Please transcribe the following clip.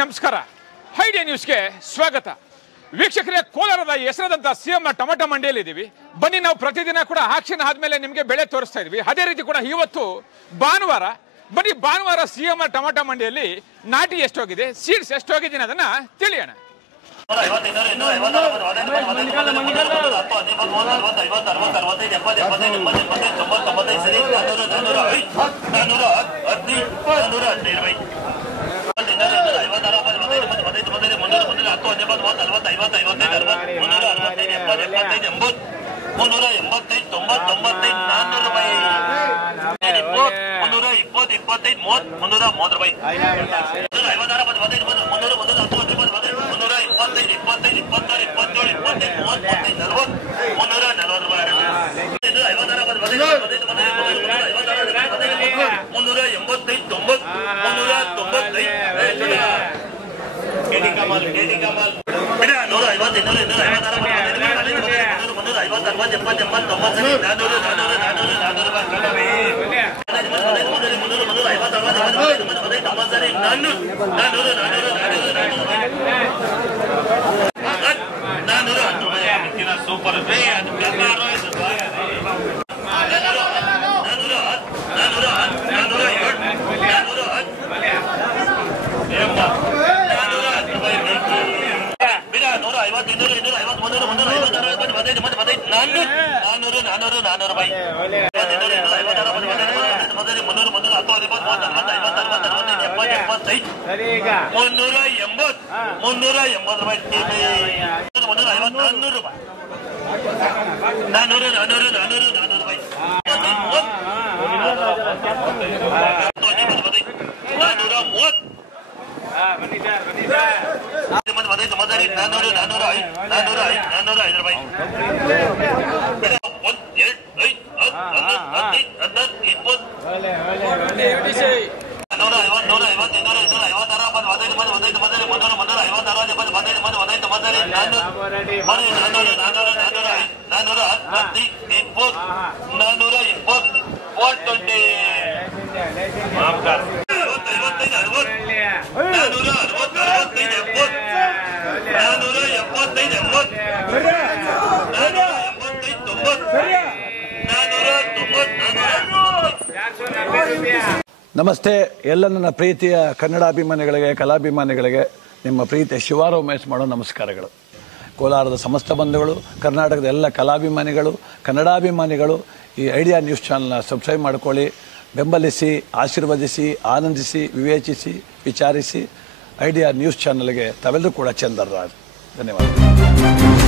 ನಮಸ್ಕಾರ. ಐಡಿಯಾ ನ್ಯೂಸ್ಗೆ ಸ್ವಾಗತ. ವೀಕ್ಷಕರೇ, ಕೋಲಾರದ ಹೆಸರಾದಂತಹ ಸಿಎಂ ಟೊಮೆಟೊ ಮಂಡಿಯಲ್ಲಿ ಇದ್ದೀವಿ. ಬನ್ನಿ, ನಾವು ಪ್ರತಿದಿನ ಕೂಡ ಆಕ್ಷನ್ ಆದ್ಮೇಲೆ ನಿಮಗೆ ಬೆಳೆ ತೋರಿಸ್ತಾ ಇದೀವಿ. ಅದೇ ರೀತಿ ಕೂಡ ಇವತ್ತು ಭಾನುವಾರ. ಬನ್ನಿ, ಭಾನುವಾರ ಸಿಎಂ ಟೊಮೆಟೊ ಮಂಡಿಯಲ್ಲಿ ನಾಟಿ ಎಷ್ಟೋಗಿದೆ, ಸೀಡ್ಸ್ ಎಷ್ಟೋಗಿದೆ ಅದನ್ನ ತಿಳಿಯೋಣ. ನಮಸ್ತೆ. ಎಲ್ಲ ನನ್ನ ಪ್ರೀತಿಯ ಕನ್ನಡಾಭಿಮಾನಿಗಳಿಗೆ, ಕಲಾಭಿಮಾನಿಗಳಿಗೆ ನಿಮ್ಮ ಪ್ರೀತಿಯ ಶಿವಾರ ಉಮೇಶ್ ಮಾಡೋ ನಮಸ್ಕಾರಗಳು. ಕೋಲಾರದ ಸಮಸ್ತ ಬಂಧುಗಳು, ಕರ್ನಾಟಕದ ಎಲ್ಲ ಕಲಾಭಿಮಾನಿಗಳು, ಕನ್ನಡಾಭಿಮಾನಿಗಳು ಈ ಐಡಿಯಾ ನ್ಯೂಸ್ ಚಾನಲ್ನ ಸಬ್ಸ್ಕ್ರೈಬ್ ಮಾಡ್ಕೊಳ್ಳಿ, ಬೆಂಬಲಿಸಿ, ಆಶೀರ್ವದಿಸಿ, ಆನಂದಿಸಿ, ವಿವೇಚಿಸಿ, ವಿಚಾರಿಸಿ. ಐಡಿಯಾ ನ್ಯೂಸ್ ಚಾನಲ್ಗೆ ತಾವೆಲ್ಲರೂ ಕೂಡ ಚಂದರ್ರಾಜ್. ಧನ್ಯವಾದ.